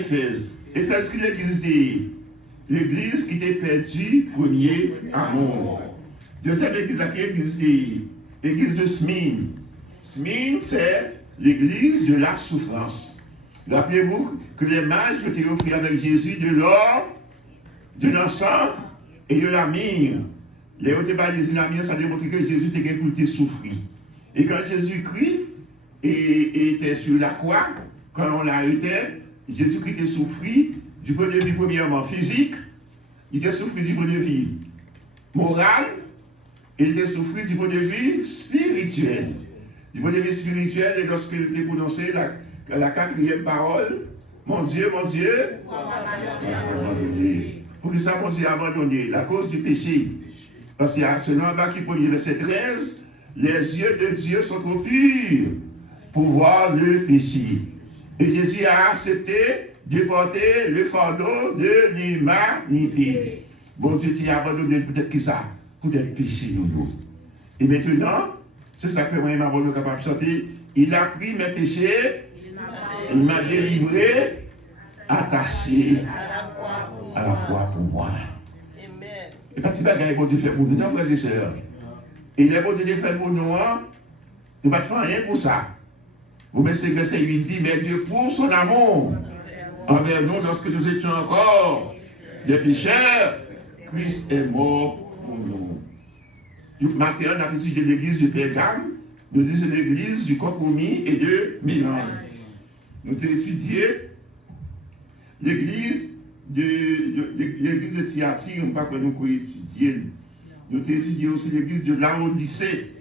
Éphèse. Éphèse, qui est l'église qui était perdue, premier amour. Deuxième église, l'église de Smyrne. Smyrne, c'est l'église de la souffrance. Rappelez-vous que les mages étaient offrus avec Jésus de l'or, de l'encens et de la myrrhe. Les hautes balisés de la myrrhe, ça démontre que Jésus était pour te souffrir. Et quand Jésus-Christ était sur la croix, quand on l'arrêtait, Jésus-Christ était souffri du point de vue premièrement physique, il était souffri du point de vue moral, et il était souffri du point de vue spirituel. Du point de vue spirituel, et lorsqu'il était prononcé la quatrième parole, mon Dieu, pour que ça, mon Dieu, abandonné, la cause du péché. Parce qu'il y a selon en bas qui premier verset 13, les yeux de Dieu sont trop purs pour voir le péché. Et Jésus a accepté de porter le fardeau de l'humanité. Bon Dieu t'a abandonné peut-être qui ça? Peut-être péché nous. Et maintenant, c'est ça que moi, je suis capable de chanter. Il a pris mes péchés, il m'a délivré, attaché à la croix pour moi. Et pas si bagaille bon Dieu fait pour nous, non, frères et sœurs. Et les bon Dieu fait pour nous, nous ne pas faire rien pour ça. Vous mettez verset 8 dit, mais Dieu pour son amour envers nous, lorsque nous étions encore des pécheurs, Christ est mort pour nous. Maintenant, on a étudié l'église de Pergame, nous disons c'est l'église du compromis et de mélange. Nous avons étudié l'église de Thyatire, pas que nous avons étudié. Nous avons étudié aussi l'église de Laodicée.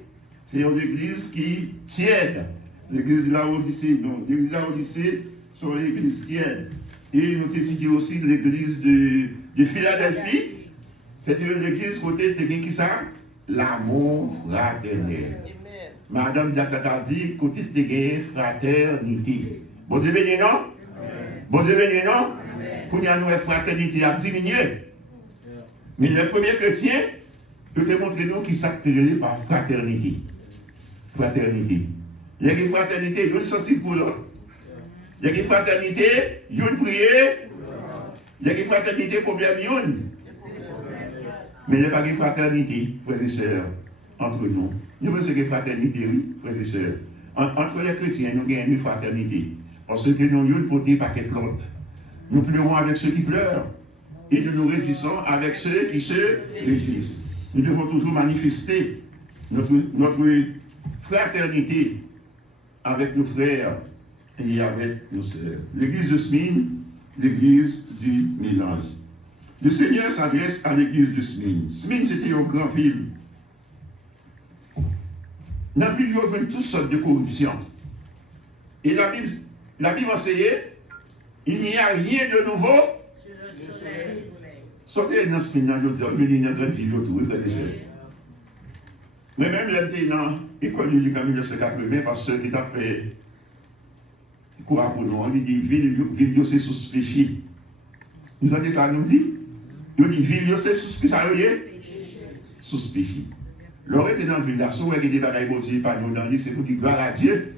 C'est une église qui tiède. L'église de Laodicée, non. L'église de Laodicée sont l'église tiède. Et nous avons étudié aussi l'église de Philadelphie. C'est une église côté technique qui ça? L'amour fraternel. Madame Diakata dit côté technique fraternité. Bon Dieu béni, non? Bon Dieu béni, non? Pour nous, la fraternité a diminué. Mais les premiers chrétiens, je te montre nous qui s'activent par fraternité. Fraternité. Il y a une fraternité, il y a une sensible pour l'autre. Il y a une fraternité, il y a une prière. Il y a une fraternité, problème, il y a une. Mais il n'y a pas de fraternité, frères et sœurs, entre nous. Nous avons une fraternité, oui, frères et sœurs. Entre les chrétiens, nous avons une fraternité. Parce que nous avons une portée paquet de l'autre. Nous pleurons avec ceux qui pleurent. Et nous nous réjouissons avec ceux qui se réjouissent. Nous devons toujours manifester notre fraternité avec nos frères et avec nos sœurs. L'église de Smyrne, l'église du mélange. Le Seigneur s'adresse à l'église de Smyrne. Smyrne, c'était une grande ville. Dans la ville, il y avait toutes sortes de corruption. Et la Bible enseignait, il n'y a rien de nouveau. Sortez dans Smyrne, je veux dire, il y a une grande ville autour, frères et sœurs. Mais même j'étais dans l'école du en 1980, parce que qui a fait courant pour nous, on dit ville, c'est sous péché. Nous avons dit ça, nous dit. On dit ville, c'est sous ça, sous péché. L'aurait été dans la ville, là, si vous avez des bagailles pour dire, pas nous dans c'est pour dire gloire à Dieu.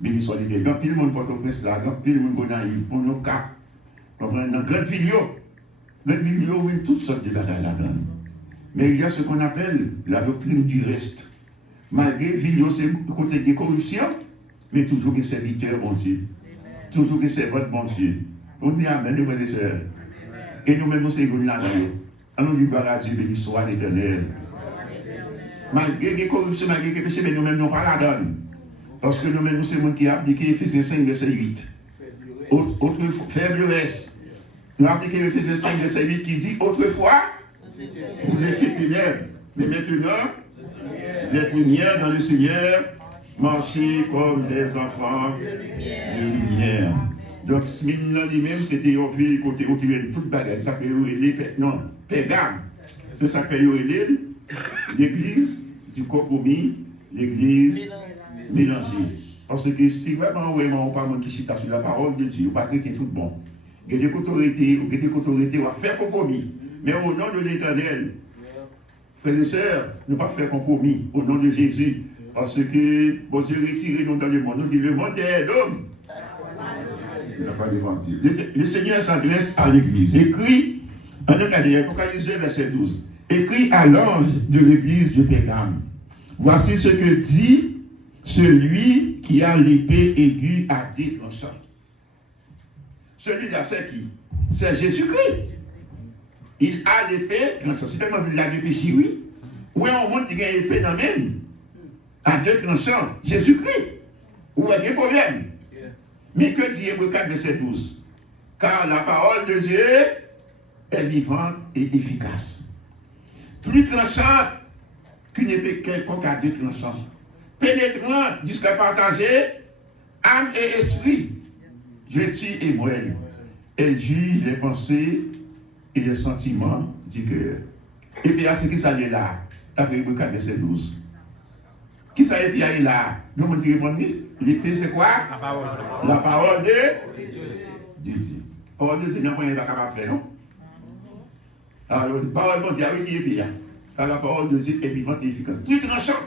Béni soit Dieu. Quand pile le monde porte au prince là, quand pile le monde dans l'île, pour nos cas. Dans la grande ville, il y a toutes sortes de bagailles là-dedans. Mais il y a ce qu'on appelle la doctrine du reste. Malgré Vilio, c'est côté de corruption, mais toujours des serviteurs, bon Dieu. Toujours des servants, bon Dieu. On dit Amen, les frères et sœurs. Et nous-mêmes, nous sommes là-dedans. On nous dit gloire à Dieu, béni soit l'Éternel. Malgré les corruptions, malgré les péchés, mais nous-mêmes, nous ne sommes pas là-dedans. Parce que nous-mêmes, nous sommes qui abdiqué Ephésiens 5, verset 8. Autrefois, faiblesse. Nous abdiqué Ephésiens 5, verset 8 qui dit autrefois, vous étiez ténèbres, mais maintenant, les lumières dans le Seigneur, marchez comme des enfants de lumière. Donc, Smyrne lui-même, c'était une ville côté où il y avait toute bagaille. Ça peut y non, Pergame. C'est ça que l'église du compromis, l'église mélangée. Parce que si vraiment, on parle de qui chita sur la parole de Dieu, on ne va pas traiter tout bon. Il y a des autorités, on va faire compromis. Mais au nom de l'Éternel, frères et sœurs, ne pas faire compromis au nom de Jésus. Parce que, bon Dieu, retirez-nous dans le monde. Nous dit le monde est l'homme. Le Seigneur s'adresse à l'église. Écrit, en Apocalypse 2, verset 12. Écrit à l'ange de l'église de Pérgame. Voici ce que dit celui qui a l'épée aiguë à deux tranchants. Celui-là, c'est qui? C'est Jésus-Christ. Il a l'épée tranchant. C'est tellement qu'il a l'épée chez lui. Où est-ce qu'on montre qu'il a l'épée dans la main? À deux tranchants. Jésus-Christ. Où est-ce qu'il y a un problème? Mais que dit Hébreux 4, verset 12? Car la parole de Dieu est vivante et efficace. Plus tranchante qu'une épée quelconque à deux tranchants. Pénétrant jusqu'à partager âme et esprit. Je tue et moelle. Elle juge les pensées et les sentiments du cœur. Et puis, c'est qui ça est là? D'après Hébreux 4, verset 12. Qui ça est là? Comment tu réponds? L'épée, c'est quoi? La parole. La parole de Dieu. La parole de Dieu, c'est pas capable de faire, non? Alors, la parole de Dieu, oui, qui est là. Car la parole de Dieu est vivante et efficace. Tout tranchant.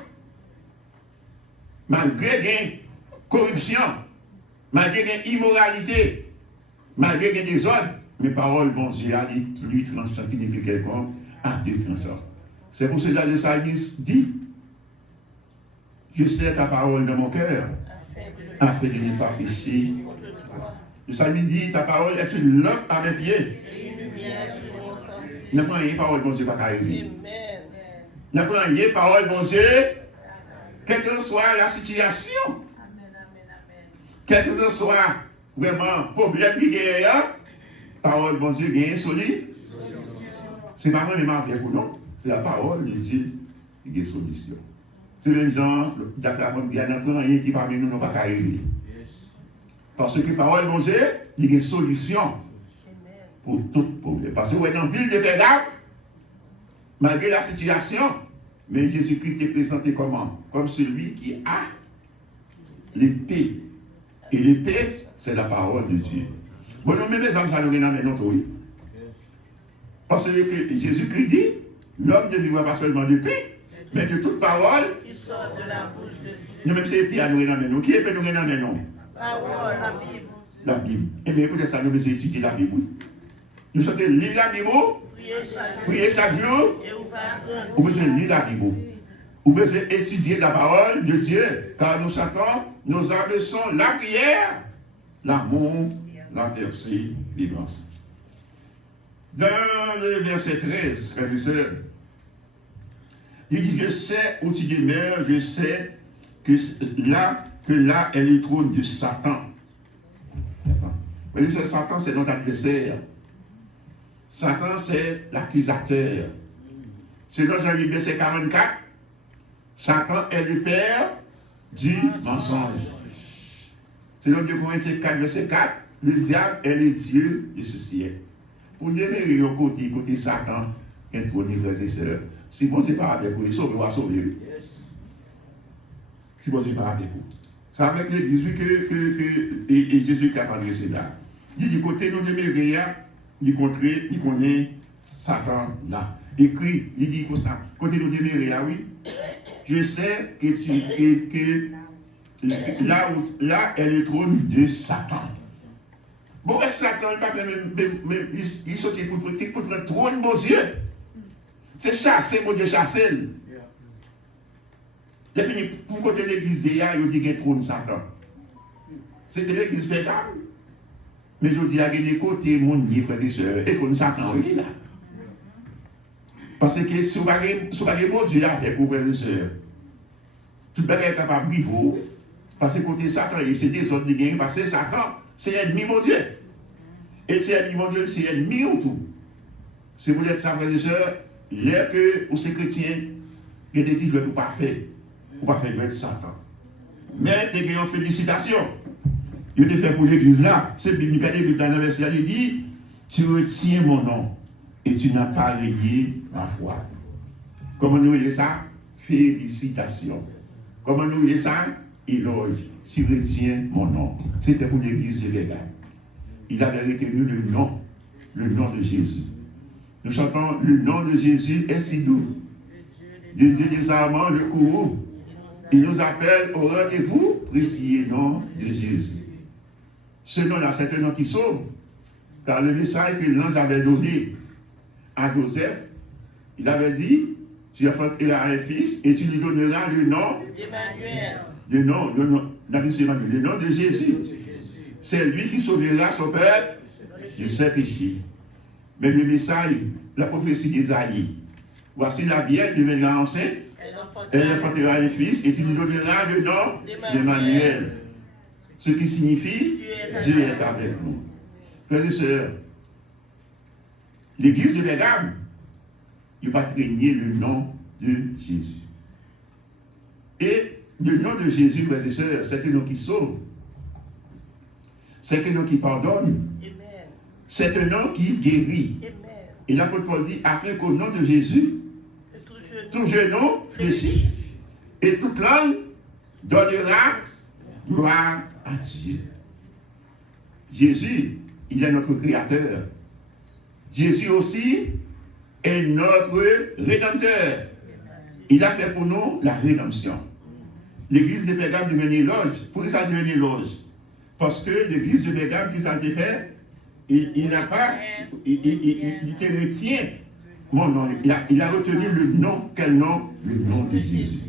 Malgré la corruption, malgré l'immoralité, malgré les désordres, mes paroles, bon Dieu, a dit plus tranchant qui n'est plus quelconque à deux tranchants. C'est pour cela que le psalmiste dit, je sais ta parole dans mon cœur, afin de ne pas pécher. Le psalmiste dit, ta parole est une lampe à mes pieds. Ne prends rien parole, bon Dieu, pas qu'à arriver. Ne prends rien parole, bon Dieu, quelle que soit la situation, quel que soit vraiment problème qui est là, parole, bon Dieu, bien solide. C'est pas moi, mais ma vie, non. C'est la parole de Dieu qui est solution. C'est les gens, Jacques Lafontaine, il y a rien qui parmi nous n'ont pas qu'à arriver. Parce que la parole, bon Dieu, il y a une solution pour tout problème. Parce que vous êtes dans la ville de Pérgame, malgré la situation, mais Jésus-Christ est présenté comment? Comme celui qui a l'épée. Et l'épée, c'est la parole de Dieu. Bon, nous, mes hommes, ça nous ramène dans notre vie. Parce que Jésus-Christ dit, l'homme ne vivra pas seulement de paix, mais de toute parole qui sort de la bouche de Dieu. Nous, même si l'épée à nous ramène, qui est nous ramène? Parole, la Bible. La Bible. Eh bien, écoutez ça, nous devons étudier la Bible. Nous sommes lire la Bible, prier chaque jour, ou besoin de lire la Bible. Ou besoin d'étudier la parole de Dieu, car nous chantons, nos âmes sont la prière, l'amour, la persévérance. Dans le verset 13, frères et sœurs, il dit, je sais où tu demeures, je sais que là est le trône de Satan. Satan, c'est notre adversaire. Satan, c'est l'accusateur. C'est dans Jean 8, verset 44. Satan est le père du mensonge. C'est dans 2 Corinthiens 4, verset 4. Le diable est le Dieu de ce siècle. Pour démérer au côté Satan, introduire frères et sœurs. Si bon Dieu pas avec vous, il sauve, il va sauver. Si bon Dieu pas avec vous. C'est avec l'église et Jésus qui a adressé là. Il dit du côté nous démérer, il connaît Satan là. Écrit, il dit comme ça. Côté nous démérer, oui. Je sais que là est le trône de Satan. Bon, Satan, il sortit pour prendre le trône, mon Dieu. C'est chasser, mon Dieu, chasser. Il a fini pour côté l'église d'hier, il dit qu'il y a un trône Satan. C'était l'église Pérgame. Mais je dis, il y a des côtés, mon Dieu, frères et sœurs, et trône Satan, il est là. Parce que si vous n'avez pas mon Dieu avec vous, frères et sœurs, tout le monde est capable de vivre. Parce que côté Satan, c'est des autres qui gagnent, parce que Satan, c'est ennemi, mon Dieu. Et c'est ennemi, mon Dieu, c'est ennemi ou tout. Si vous êtes ça, frères et sœurs, l'air que vous êtes chrétien, il y a des petits joueurs parfaits. Vous ne pouvez pas faire de Satan. Mais tu as une félicitation. Je t'ai fait pour l'église là. C'est biblique, dans le verset, il dit, tu retiens mon nom et tu n'as pas renié ma foi. Comment nous voyons ça? Félicitations. Comment nous voyons ça? Éloge. Tu retiens mon nom. C'était pour l'église de Pérgame. Il avait retenu le nom de Jésus. Nous chantons, le nom de Jésus est si doux. De Dieu des amants, le courroux. Il nous appelle au rendez-vous, précieux nom de Jésus. Ce nom-là, c'est un nom qui sauve. Car le message que l'ange avait donné à Joseph, il avait dit, tu enfanteras un fils et tu lui donneras le nom Emmanuel. Le nom de Jésus. C'est lui qui sauvera son peuple de ses péchés. Mais le message, la prophétie d'Ésaïe, voici la vierge deviendra enceinte, elle enfantera un fils et tu lui donneras le nom d'Emmanuel. Ce qui signifie Dieu est avec nous. Frères et sœurs, l'église de Bérgame, il va régner le nom de Jésus. Et le nom de Jésus, frères et sœurs, c'est un nom qui sauve. C'est un nom qui pardonne. C'est un nom qui guérit. Et l'apôtre Paul dit, afin qu'au nom de Jésus, tout genou fléchisse et toute langue donnera gloire à Dieu. Jésus, il est notre créateur. Jésus aussi est notre rédempteur. Il a fait pour nous la rédemption. L'église de Bérgame devenait loge. Pourquoi ça devenait loge? Parce que l'église de Bérgame, qui ça a été fait, il n'a pas, il te retient mon nom. Il a retenu le nom. Quel nom? Le nom de Jésus.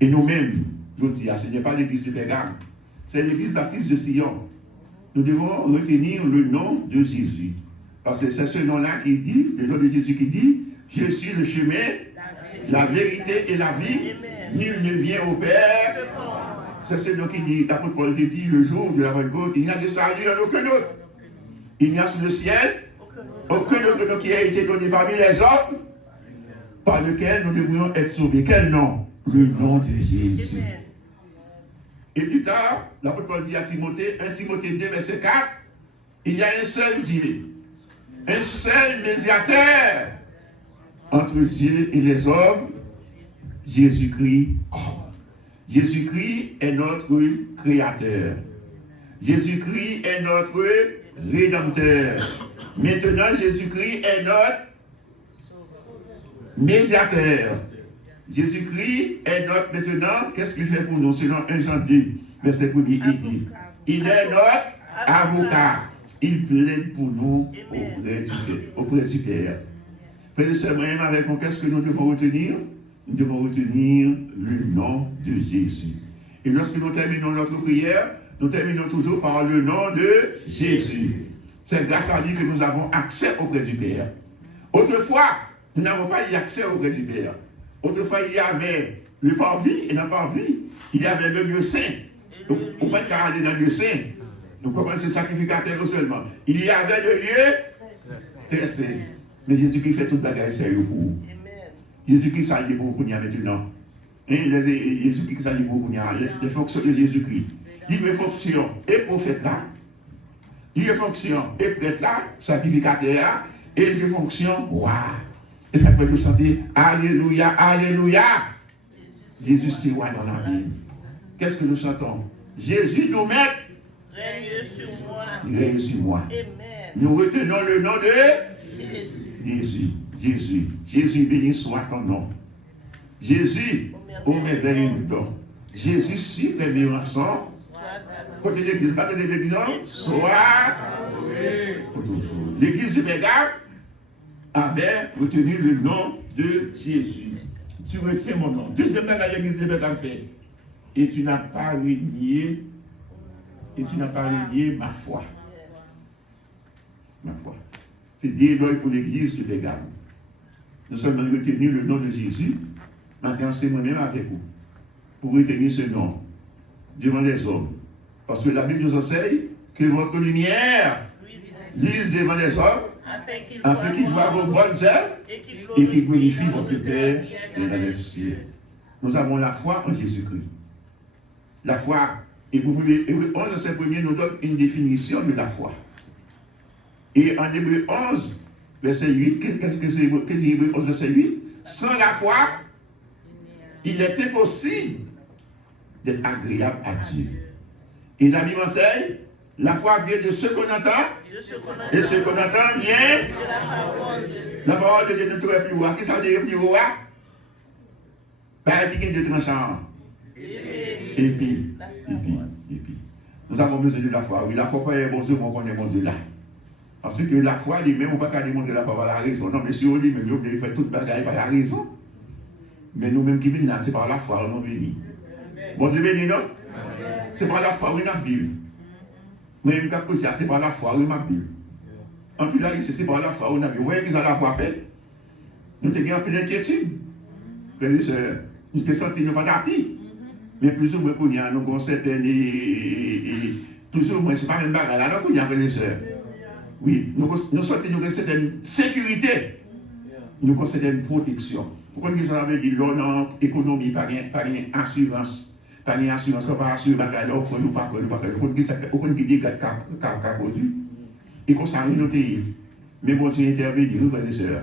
Et nous-mêmes, je dis, ce n'est pas l'église de Bérgame, c'est l'église baptiste de Sion. Nous devons retenir le nom de Jésus. Parce que c'est ce nom-là qui dit, le nom de Jésus qui dit, je suis le chemin, la vérité et la vie. Nul ne vient au Père. C'est ce nom qui dit, l'apôtre Paul te dit le jour de la Pentecôte, il n'y a de salut en aucun autre. Il n'y a sous le ciel aucun autre nom qui a été donné parmi les hommes par lequel nous devrions être sauvés. Quel nom? Le nom de Jésus. Et plus tard, l'apôtre Paul dit à Timothée, 1 Timothée 2, verset 4, il y a un seul Dieu, un seul médiateur entre Dieu et les hommes, Jésus-Christ. Jésus-Christ est notre créateur. Jésus-Christ est notre rédempteur. Maintenant, Jésus-Christ est notre médiateur. Jésus-Christ est notre maintenant. Qu'est-ce qu'il fait pour nous? Selon 1 Jean 2, verset 1er, il dit, il est notre avocat. Il plaide pour nous auprès du Père. Frères et sœurs, même avec nous, qu'est-ce que nous devons retenir? Nous devons retenir le nom de Jésus. Et lorsque nous terminons notre prière, nous terminons toujours par le nom de Jésus. C'est grâce à lui que nous avons accès auprès du Père. Autrefois, nous n'avons pas eu accès auprès du Père. Autrefois, il y avait le parvis et le parvis. Il y avait le lieu saint. On ne peut pas aller dans le lieu saint. Nous commençons sacrificateur seulement. Il y avait le lieu très saint. Mais Jésus-Christ fait toute bagarre sérieux pour vous. Jésus-Christ s'allie pour vous maintenant. Jésus-Christ s'allie pour vous. Les fonctions de Jésus-Christ. Il y fonction et prophète là. Il y fonction et prêtre là, sacrificateur là. Et il y fonction roi. Et ça peut nous chanter Alléluia, Alléluia. Jésus c'est roi dans la vie. Qu'est-ce que nous chantons? Jésus nous met. Règne sur moi. Règne sur moi. Amen. Nous retenons le nom de Jésus. Jésus. Jésus, béni soit ton nom. Jésus, au merveilleux don. Jésus, si les mirassons, côté de l'église, pas de l'église, soit toujours. L'église de Bérgame avait retenu le nom de Jésus. Tu retiens mon nom. Deuxième bagage l'église de Bérgame fait. Et tu n'as pas renié, ma foi. Ma foi. C'est des lois pour l'église de Bérgame. Nous sommes retenu le nom de Jésus. Maintenant, c'est moi-même avec vous. Pour retenir ce nom devant les hommes. Parce que la Bible nous enseigne que votre lumière luise devant les hommes afin qu'ils voient vos bonnes œuvres et qu'ils glorifient votre Père qui est dans les cieux. Nous avons la foi en Jésus-Christ. La foi, et vous pouvez, Hébreu 11, verset 1er nous donne une définition de la foi. Et en Hébreu 11, verset 8, qu'est-ce que c'est, que dit Hébreu 11, verset 8? Sans la foi, il est impossible d'être agréable à Dieu. Et la Bible enseigne, la foi vient de ce qu'on entend, et ce qu'on entend vient de la parole de Dieu. Ne trouve plus haut. Qu'est-ce que ça veut dire plus haut? Pas piquer de tranchant. Et puis. Nous avons besoin de la foi. Oui, la foi, pas est bon Dieu, on connaît mon Dieu là. Parce que la foi, lui-même, on ne peut pas démontrer la foi par la raison. Non, mais si on dit, mais nous devons faire toute bagaille par la raison. Mais nous-mêmes qui venons là, c'est par la foi, on bénit. Bon Dieu bénit, non? C'est par la foi, oui, on Bible. Moi-même, c'est par la foi, oui, ma Bible. En plus, là, c'est par la foi, on a vu. Vous voyez qu'ils ont la foi fait? Nous avons un peu d'inquiétude. Frères et sœurs, nous avons senti nous pas d'appui. Mais plus ou moins, nous avons certaines. Plus ou moins, ce n'est pas même bagarre là, nous avons frères et sœurs. Oui, nous sentons une certaine sécurité. Nous avons une certaine protection. Pourquoi nous avons dit l'on économie, pas une assurance. Pas une assurance, pas assurer bagarre là, nous pas. Aucun qui dit qu'il y a produit. Et qu'on s'en nous mais bon Dieu intervenir, nous frères et sœurs.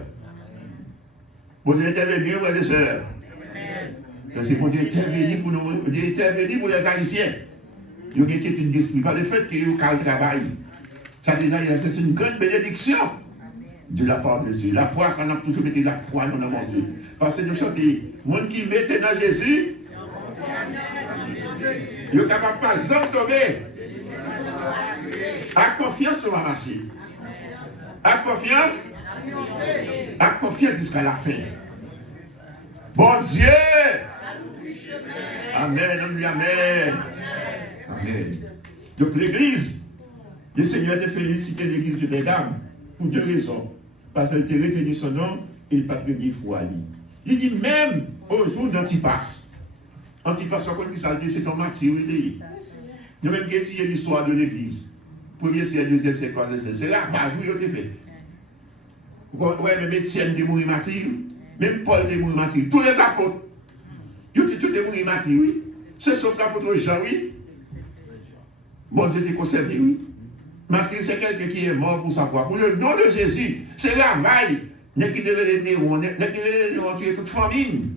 Bon Dieu intervenir, frères et sœurs. C'est bon Dieu intervenir pour nous, Dieu intervenir pour les Haïtiens. Il y a une inquiétude d'esprit, pas le fait qu'ils travaillent. Ça déjà, c'est une grande bénédiction de la part de Dieu. La foi, ça n'a toujours été la foi dans mon Dieu. Parce que nous chantons, monde qui mettait dans Jésus, il est capable de tomber. A confiance sur ma marcher. A confiance. A confiance jusqu'à la fin. Bon Dieu. Amen. Amen. Amen. Donc l'église, le Seigneur te félicite l'église de Bédame pour deux raisons. Parce qu'elle te retenu son nom et il patronne foi. Il dit même au jour d'Antipas. Antipas, c'est ton martyr. Nous même étudié l'histoire de l'église. Premier siècle, deuxième siècle, troisième siècle. C'est là, où il a été fait. Ouais, mais Étienne était mort martyr. Même Paul était mort martyr. Tous les apôtres. Ils étaient tous morts martyr, oui. C'est sauf l'apôtre Jean, oui. Bon Dieu t'est conservé, oui. Martyr, c'est quelqu'un qui est mort pour sa foi. Pour le nom de Jésus, c'est la vaille. N'est-ce qu'il devait les Néron, tuer toute famine.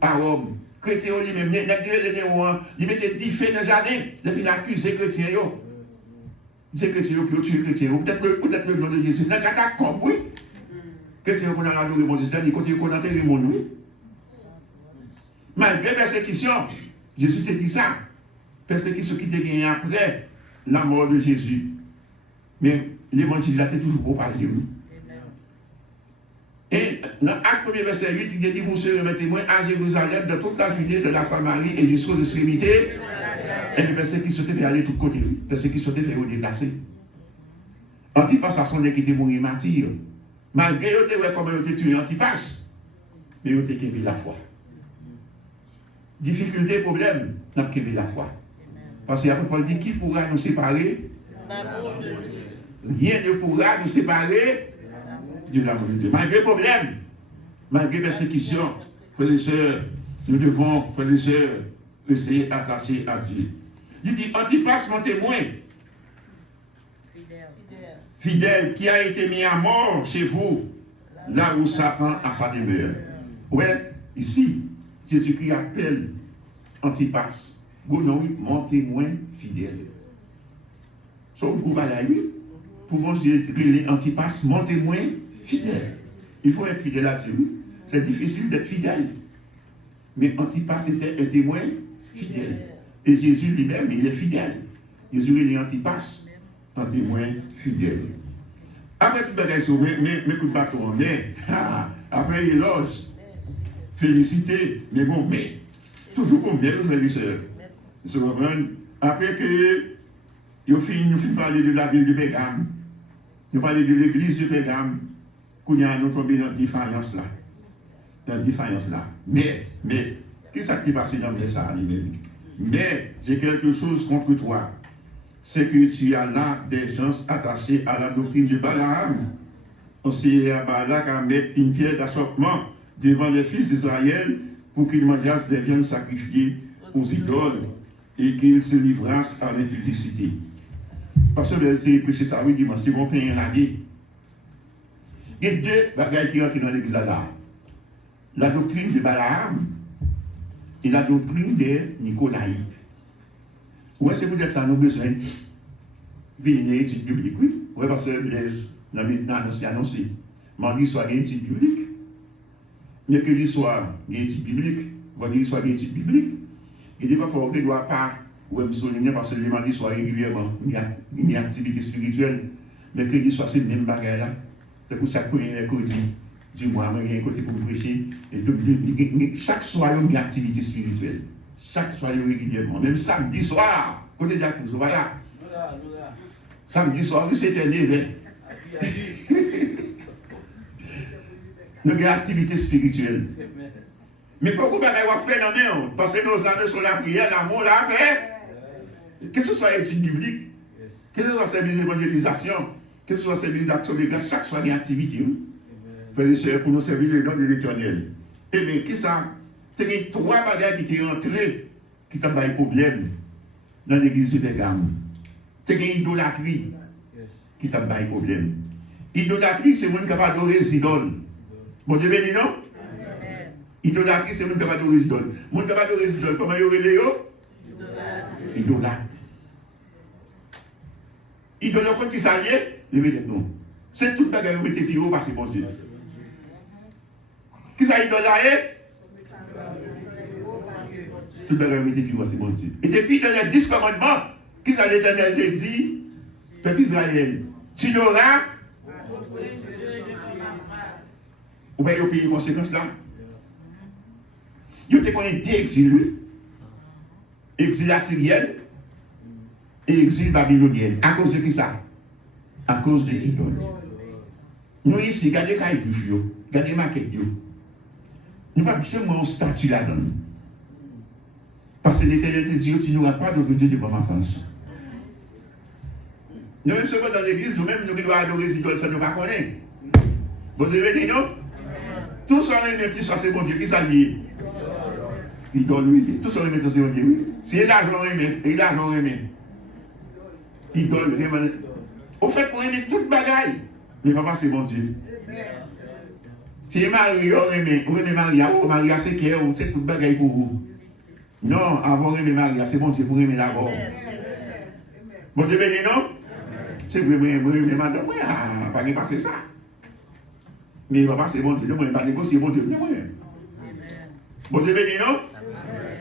À Rome. Chrétien lui-même, il mettait 10 faits dans le jardin, il a accusé les chrétiens. C'est chrétien qui a tué les chrétiens. Peut-être le nom de Jésus. Dans la catacombe, oui. Chrétien qu'on a adoré mon Dieu, il continue qu'on a enterré mon oui. Malgré persécution, Jésus t'a dit ça. Persécution qui t'a gagné après la mort de Jésus. Mais l'évangile là, c'est toujours propagé, oui. Et dans Acte 1, verset 8, il dit, vous serez mes témoins à Jérusalem, dans toute la Judée, de la Samarie et jusqu'aux extrémités. Et le persécution te fait aller de tous côtés. Le persécution te fait déplacer. Antipas a son qui était mort martyr. Malgré comment il était tué Antipas, mais il était qu'aimé la foi. Difficulté, problème, n'a pas qu'aimé la foi. Parce que Paul dit, qui pourra nous séparer? Rien ne pourra nous séparer de l'amour de Dieu. Malgré problème, malgré persécution, frères et sœurs, nous devons, frères et sœurs, rester attachés à Dieu. Il dit, Antipas, mon témoin, fidèle, qui a été mis à mort chez vous, là où Satan a sa demeure. Ouais, ici, Jésus-Christ appelle Antipas, mon témoin fidèle. Son groupe à la lui, pour mon Dieu, Antipas, mon témoin fidèle. Il faut être fidèle à Dieu. C'est difficile d'être fidèle. Mais Antipas était un témoin fidèle. Et Jésus lui-même, il est fidèle. Jésus, il est Antipas, un témoin fidèle. Après tout le mais coup de bâton en l'air. Après éloge, félicité, mais bon, mais toujours bon, mais frères et sœurs. Après que nous finissons parler de la ville de Pégame, nous parlons de l'église de Pégame, qu'on a nous tombé dans la défaillance là. Dans la défaillance là. Mais, qu'est-ce qui s'est passé dans le ça lui-même? Mais j'ai quelque chose contre toi. C'est que tu as là des gens attachés à la doctrine de Balaam. On s'est à Balak à mettre une pierre d'achoppement devant les fils d'Israël pour qu'ils mangeassent des viandes sacrifiées aux idoles et qu'ils se livrassent à l'impudicité. Parce que c'est prêché ça, oui, dimanche, ils vont payer un année. Il y a deux bagages qui rentrent dans l'église là. La doctrine de Balaam et la doctrine de Nicolaïte. Ouais, c'est peut-être ça, nous avons besoin de venir une étude biblique, oui. Oui, parce que Blaise, c'est annoncé. Mardi soir, il y a une étude biblique. Mercredi soir, il y a une étude biblique. Vendredi soir, il y a une étude biblique. Il dit pas qu'il ne doit pas Oui, je souligne parce que le mardi soir régulièrement, il y a une activité spirituelle. Mercredi soir, c'est le même bagage là. C'est pour chaque premier mercredi du mois, il y a un côté pour prêcher. Et chaque soir, il y a une activité spirituelle. Chaque soir, régulièrement. Même samedi soir, côté de la course, voilà. Samedi soir, c'est un événement. Nous avons une activité spirituelle. Mais il faut que vous faire dans le monde. Parce que nos amis sont la prière, l'amour, la paix. Que ce soit études bibliques, que ce soit service d'évangélisation, que ce soit service d'action de grâce, chaque soir il y a une activité. Frères et sœurs, pour nous servir le nom de l'Éternel. Eh bien, qui ça? C'est trois bagages qui sont rentrés, qui t'ont des problèmes dans l'église de Bergame. C'est une idolâtrie qui t'ont des problèmes. Idolâtrie, c'est le monde qui va adorer les idoles. Bon Dieu béni, non? Idolâtrie, c'est le monde qui va adorer les idoles. Le monde qui va adorer les idoles, comment il y aurait les idolâtre. Idolâtre qui s'allie, le mettez non. C'est tout le bagage que vous mettez plus haut parce que c'est bon Dieu. Qui ça idolâtre? Tout le bagage que vous mettez plus haut parce que c'est bon Dieu. Et depuis dans les 10 commandements, qui ça l'Éternel te dit? Peuple Israël, tu n'auras. Ou bien il y a les conséquences là. Il y a deux exils. Exil assyrien et exil babylonien. À cause de qui ça? À cause de l'idole. Nous ici, regardez les juifs, regardez les maquettes. Nous pas seulement un statut là-dedans. Parce que l'Éternel te dit, tu n'auras pas de Dieu devant ma face. Nous même seulement dans l'église, nous-mêmes, nous devons adorer les idoles, ça nous ne connaît pas. Vous devez dire non? Tout ça, on est plus c'est bon Dieu, qui s'allie? Idole, oui. Tout ça, on est plus c'est bon Dieu, oui. Si l'argent remet, et l'argent remet. Idole, remet. Au fait, pour aimer toute bagaille, mais papa, c'est bon Dieu. Si Maria remet, vous remet Maria, Maria, c'est qui c'est toute bagaille pour vous. Non, avant de remettre Maria, c'est bon Dieu pour remettre d'abord. Bon Dieu, béni, non? C'est vrai, mais madame, pas de passer ça. Mais papa, c'est bon Dieu, je ne vais pas négocier, bon Dieu, bon Dieu, béni, non?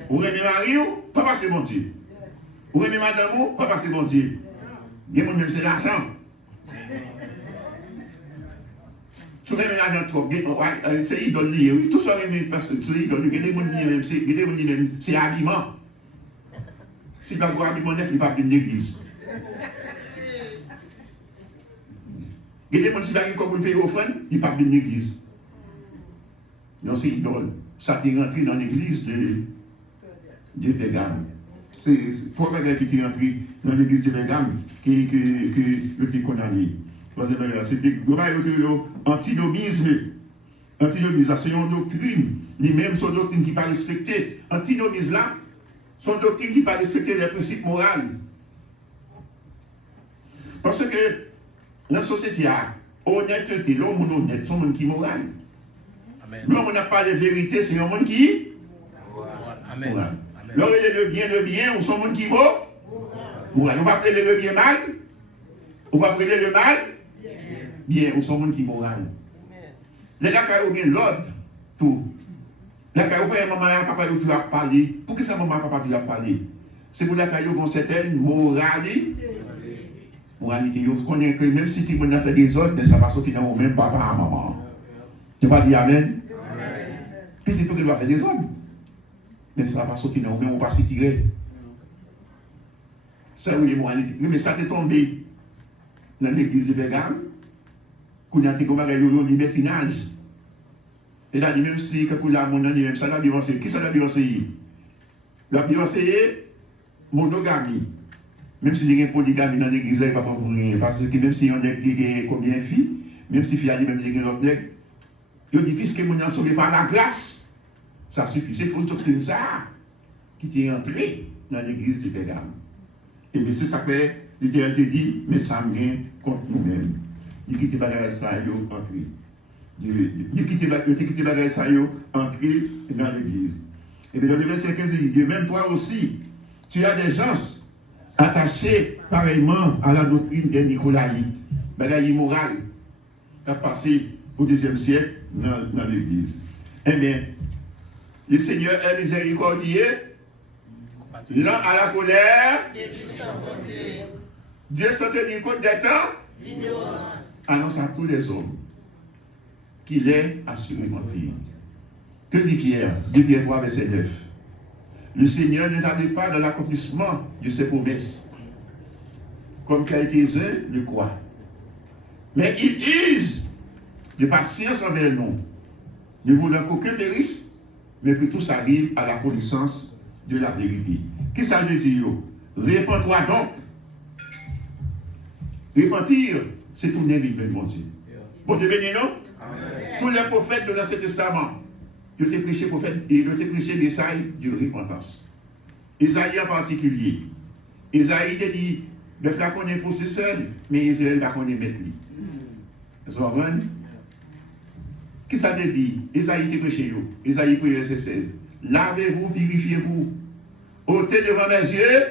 Vous remettez Marie, papa, c'est bon Dieu. Vous remettez madame, papa, c'est bon Dieu. Il y a même c'est l'argent. Tu remets l'argent trop, c'est idole lié. Tout ça, parce que c'est idole, il y a des gens même, c'est habillement. Si tu n'as pas habillement neuf, il n'y a pas de l'église. Il y a des gens qui ont payé offrande, ils partent d'une église. Donc c'est idole. Ça t'est rentré dans l'église de Bergame. C'est trois bagages qui t'est rentré dans l'église de Bergame qui le condamné. C'était antinomisme. Antinomisme, c'est une doctrine. Lui-même, son doctrine qui n'est pas respectée. Antinomisme là, son doctrine qui n'est pas respectée les principes moraux. Parce que dans la société, honnêteté, l'homme honnête, c'est un monde qui est moral. L'homme n'a pas de vérité, c'est un monde qui est moral. L'homme est le bien, ou son monde qui est moral. On va pas appeler le bien mal, on va appeler le mal bien, ou son monde qui est moral. Les gars qui ont bien l'ordre, tout. Les gars qui ont maman et papa qui ont parlé. Pour que ça maman et papa qui ont parlé? C'est pour les gars qui ont une certaine moralité. Moralité, vous connaissez que même si tu as fait des ordres, mais ça va sortir dans le même papa et maman. Tu vas dire Amen? Puis tu dois faire des ordres. Mais ça va pas sortir dans le même, on va pas s'y tirer. Ça, oui, les moralités. Oui, mais ça t'est tombé dans l'église de Bergame, qu'on a été comme un libertinage. Et là, même si, quand on a mon ami, même ça l'a bien enseigné. Qui ça l'a bien enseigné? Il a bien enseigné monogamie. Même si il y a une polygamie dans l'église, il ne va pas pour rien. Parce que même si on a combien de filles, même si il y a même des autres nègres, il dit, puisque nous n'en sommes pas la grâce, ça suffit. C'est une doctrine ça qui est entré dans l'église de Bergame. Et bien c'est ça que l'Éternel dit, mais ça vient contre nous-mêmes. Il quitte les bagages ça, il est entré. Il quitte les bagages ça, il est entré dans l'église. Et bien dans le verset 15, il dit, même toi aussi, tu as des gens attachés pareillement à la doctrine des Nicolaïtes. Bagaille immorale qui a passé au IIe siècle dans l'église. Eh bien, le Seigneur est miséricordieux lent à la colère, et juste en bonté, Dieu s'en tenir compte des temps, d'ignorance. annonce à tous les hommes qu'il est assurément digne. Que dit Pierre? 2 Pierre 3, verset 9. Le Seigneur ne tarde pas dans l'accomplissement de ses promesses, comme quelques-uns le croient. Mais il use de patience envers nous, ne voulant qu'aucun périsse, mais que tous arrivent à la connaissance de la vérité. Qu'est-ce que ça veut dire? Répands-toi donc. Repentir, c'est tourner vers mon Dieu. Bon Dieu béni, non? Tous les prophètes de l'Ancien Testament, ils ont prêché prophète et ils ont prêché des messages de repentance. Isaïe en particulier. Isaïe dit, le frère qu'on est possesseur, mais Israël va qu'on est mettre lui. Vous comprenez? Qu'est-ce que ça veut dire? Isaïe te prêché. Isaïe verset 16. Lavez-vous, purifiez-vous. ôtez devant mes yeux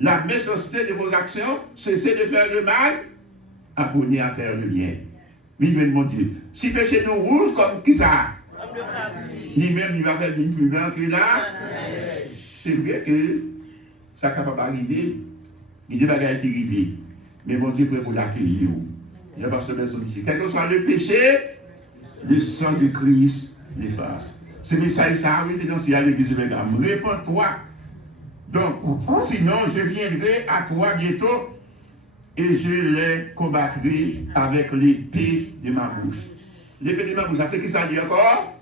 la méchanceté de vos actions, cessez de faire le mal, apprenez à faire le bien. Vivez mon Dieu. Si péché nous rouge comme qui ça? Lui-même, il va faire bien plus blanc que là. C'est vrai que ça capable d'arriver. Il y a des bagages qui arrivent. Mais mon Dieu peut vous l'accueillir. Je vais passer sur ici. Quel que soit le péché, le sang de Christ l'efface. Ce message, ça a été dans l'église de Bergame. Réponds-toi. Donc, sinon, je viendrai à toi bientôt et je les combattrai avec l'épée de ma bouche. L'épée de ma bouche, c'est qui ça dit encore?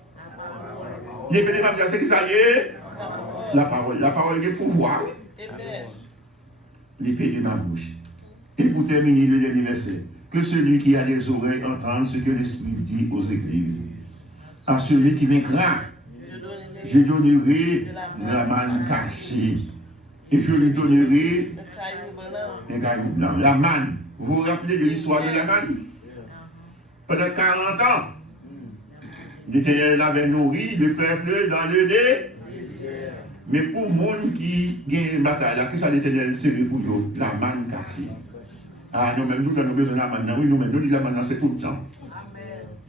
L'épée de ma bouche, c'est qui ça dit? La parole. La parole qu'il faut voir. L'épée de ma bouche. Et pour terminer le dernier verset, que celui qui a des oreilles entende ce que l'Esprit dit aux églises. À celui qui vaincra, je donnerai la manne cachée. Et je lui donnerai un caillou blanc. La manne. Vous vous rappelez de l'histoire de la manne? Pendant 40 ans, l'Éternel avait nourri le peuple dans le désert. Mais pour les gens qui gagnent une bataille, qu'est-ce que l'Éternel servait pour eux? La manne cachée. Ah, nous-mêmes, nous avons besoin de la manne. Oui, nous-mêmes, nous disons la manne, c'est tout le temps.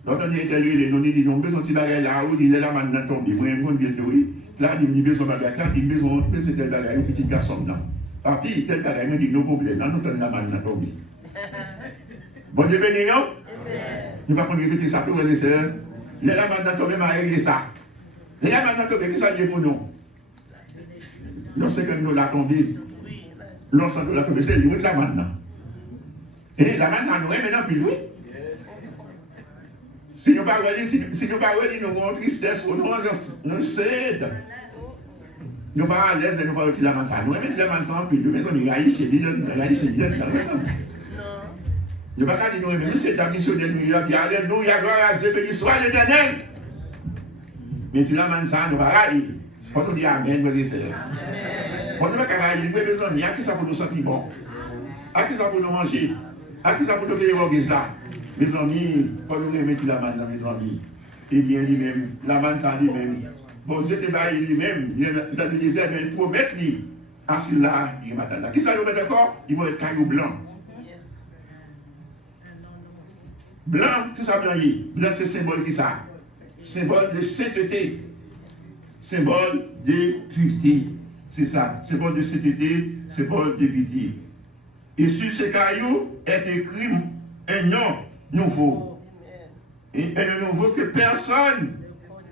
Quand on est intérieur, nous disons, besoin de bagage là, où il est la manne dans tomber. Moi, je dis, oui. Là, il me dit, besoin de bagage là, il me dit, besoin de tel bagage, petit garçon là. Papi, tel bagage, il me dit, nos problèmes. Là, nous avons la manne dans tomber. Bon Dieu béni, non? Nous ne pouvons pas répéter ça, tous les sœurs. Les la manne dans tomber, m'a réglé ça. Les la manne dans tomber, qu'est-ce que ça dit pour nous? Nous, c'est que nous l'a tombé. L'ensemble de la tombée, c'est lui, la manne. Et la manne, ça nous est maintenant plus, oui. Si nous ne parlons pas, nous avons tristesse, nous cèdons. Nous ne sommes pas à l'aise de nous parler de la manne. Nous aimons la manne sans pile. Nous aimons raïcher, nous ne pas qu'à dire nous c'est la mission de nous. Alléluia, gloire à Dieu, béni soit l'Éternel. Mais si la manne ça, nous va railler. Quand nous disons Amen, nous disons quand nous va railler, nous avons besoin, à qui ça pour nous sentir bon? À qui ça pour nous manger? À qui ça pour nous payer l'orgueil là? Mes amis, quand nous remettons la manne dans mes amis, eh bien lui-même, la manne ça lui-même. Bon Dieu te baille lui-même, dans le désert, mais il promet lui. Ainsi là, il va là. Qui ça nous met encore? Il va être caillou blanc. Blanc, c'est ça blanc. Blanc, c'est symbole qui ça? Symbole de sainteté. Symbole de pureté. C'est ça. Symbole de sainteté, symbole de pureté. Et sur ce caillou est écrit un nom nouveau. Et un nom nouveau que personne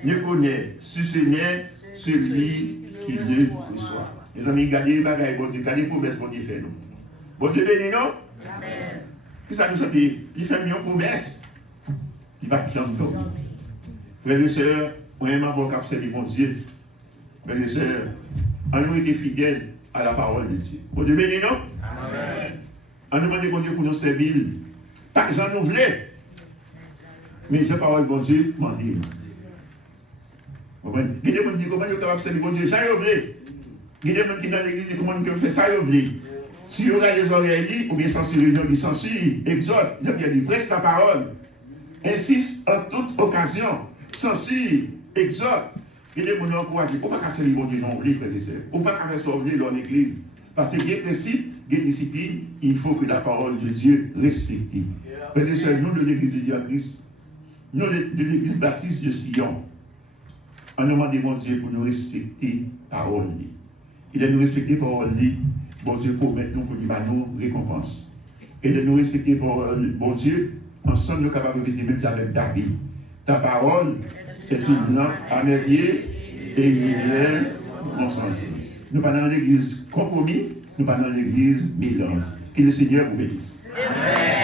ne connaît. Ce n'est celui qui le reçoit. Les amis, gardez les bagailles, bon Dieu, gardez les promesses, bon Dieu, fait nous. Bon Dieu béni, non? Amen. Qu'est-ce que ça nous fait? Il fait une promesse. Il va jamais tomber. Frères et sœurs, on aime avoir qu'observer mon Dieu. Frères et sœurs, on a été fidèles à la parole de Dieu. Bon Dieu béni, non? Amen. On demande bon Dieu pour nous servir. Pas que j'en nous voulais. Mais j'ai parole, bon Dieu, m'en dit. Vous comprenez? Il y a des gens qui disent comment vous pouvez servir bon Dieu. J'en voulais. Il y a des gens qui dans l'église disent comment vous pouvez faire ça, vous voulez. Si vous avez les oreilles, ou bien censurer les gens qui censurent, exhorte, j'ai dit, prêche ta parole. Insiste en toute occasion. Censure, exhorte. Il y a des gens qui encouragent. Pourquoi pas servir bon Dieu, j'en voulais, frères et sœurs? Pourquoi pas rester dans l'église? Parce que des principes, des disciplines, il faut que la parole de Dieu respecte. Frères et sœurs, nous de l'église de Dieu Christ, nous de l'église baptiste de Sion, on demande mon Dieu pour nous respecter la parole. Il de nous respecter par lui, bon Dieu, pour mettre nous pour nous récompense. Et de nous respecter par bon Dieu, ensemble nous sommes capables de répéter même avec David. Ta parole est une lampe à mes pieds et une lumière mon sentier. Nous pas dans l'église compromis, nous pas dans l'église mélange. Que le Seigneur vous bénisse. Amen.